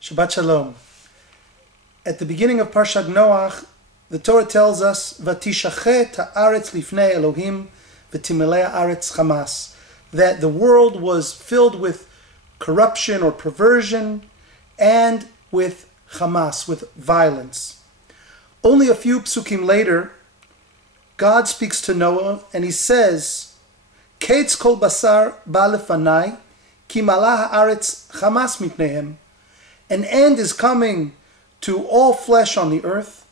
Shabbat Shalom. At the beginning of Parshat Noach, the Torah tells us, "Vatishachet haaretz lifnei Elohim, v'timelei haaretz chamas," that the world was filled with corruption or perversion and with chamas, with violence. Only a few psukim later, God speaks to Noah and he says, "Ketz kol basar ba lefanai, ki malah haaretz chamas mipneihem." An end is coming to all flesh on the earth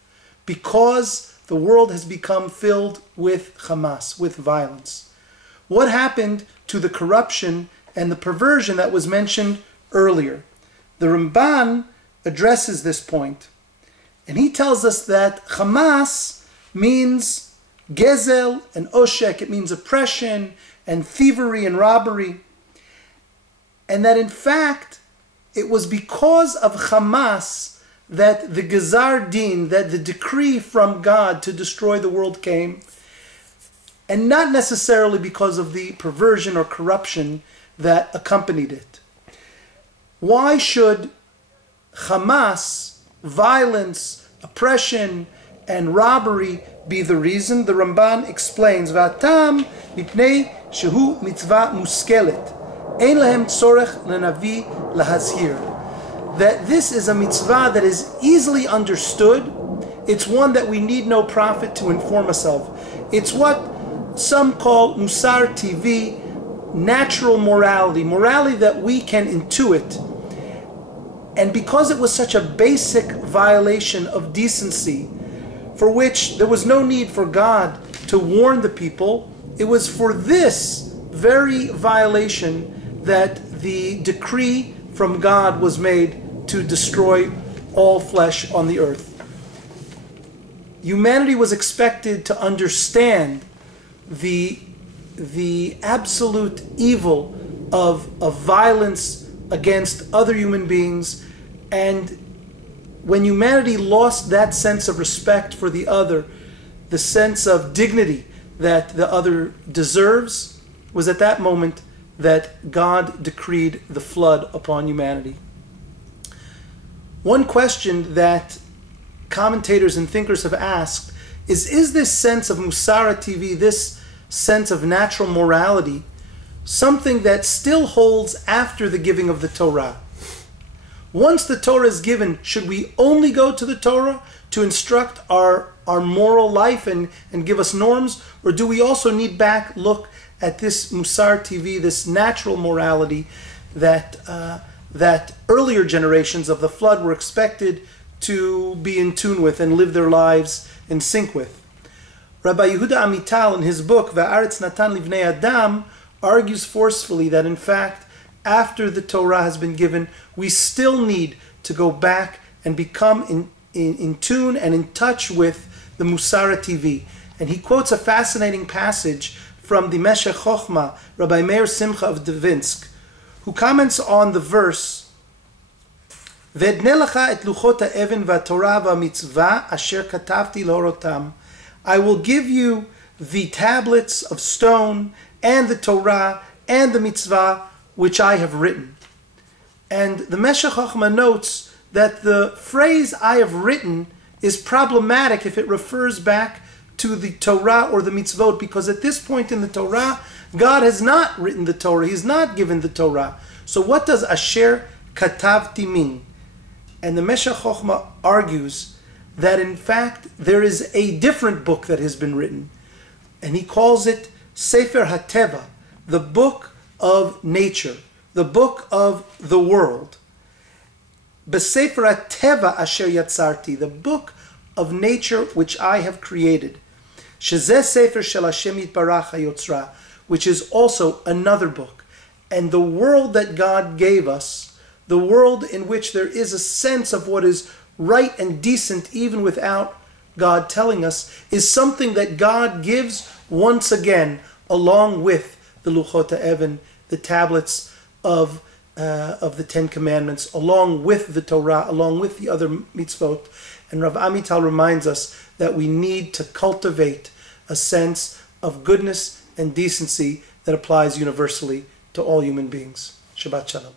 because the world has become filled with Hamas, with violence. What happened to the corruption and the perversion that was mentioned earlier? The Ramban addresses this point, and he tells us that Hamas means gezel and oshek. It means oppression and thievery and robbery, and that in fact it was because of Hamas that the Gezar Din, that the decree from God to destroy the world came, and not necessarily because of the perversion or corruption that accompanied it. Why should Hamas, violence, oppression, and robbery be the reason? The Ramban explains, "V'atam mipnei shehu mitzvah muskelet, ein lahem tzorech lenavi lahazhir," that this is a mitzvah that is easily understood. It's one that we need no prophet to inform us of. It's what some call musar TV, natural morality, morality that we can intuit. And because it was such a basic violation of decency, for which there was no need for God to warn the people, it was for this very violation that the decree from God was made to destroy all flesh on the earth. Humanity was expected to understand the absolute evil of violence against other human beings, and when humanity lost that sense of respect for the other, the sense of dignity that the other deserves, was at that moment that God decreed the flood upon humanity. One question that commentators and thinkers have asked is this sense of Musara TV, this sense of natural morality, something that still holds after the giving of the Torah? Once the Torah is given, should we only go to the Torah to instruct our moral life and give us norms? Or do we also need back look at this Musar TV, this natural morality that earlier generations of the flood were expected to be in tune with and live their lives in sync with? Rabbi Yehuda Amital, in his book Va'aretz Natan Livnei Adam, argues forcefully that in fact, after the Torah has been given, we still need to go back and become in tune and in touch with the Musara TV. And he quotes a fascinating passage from the Meshech Chochma, Rabbi Meir Simcha of Dvinsk, who comments on the verse, "V'edne lecha et luchot ha'even v'torah v'mitzvah asher katavti lehorotam." I will give you the tablets of stone and the Torah and the mitzvah which I have written. And the Meshech Chochma notes that the phrase "I have written" is problematic if it refers back to the Torah or the mitzvot, because at this point in the Torah, God has not written the Torah. He has not given the Torah. So what does Asher Katavti mean? And the Meshech Chochma argues that in fact there is a different book that has been written, and he calls it Sefer HaTeva, the book of nature, the book of the world. B'Sefer HaTeva Asher Yatzarti, the book of nature which I have created. Shezeh Sefer Shel Hashem Yitbarach HaYotzra, which is also another book. And the world that God gave us, the world in which there is a sense of what is right and decent even without God telling us, is something that God gives once again along with the Luchot HaEvan, the tablets of the Ten Commandments, along with the Torah, along with the other mitzvot. And Rav Amital reminds us that we need to cultivate a sense of goodness and decency that applies universally to all human beings. Shabbat Shalom.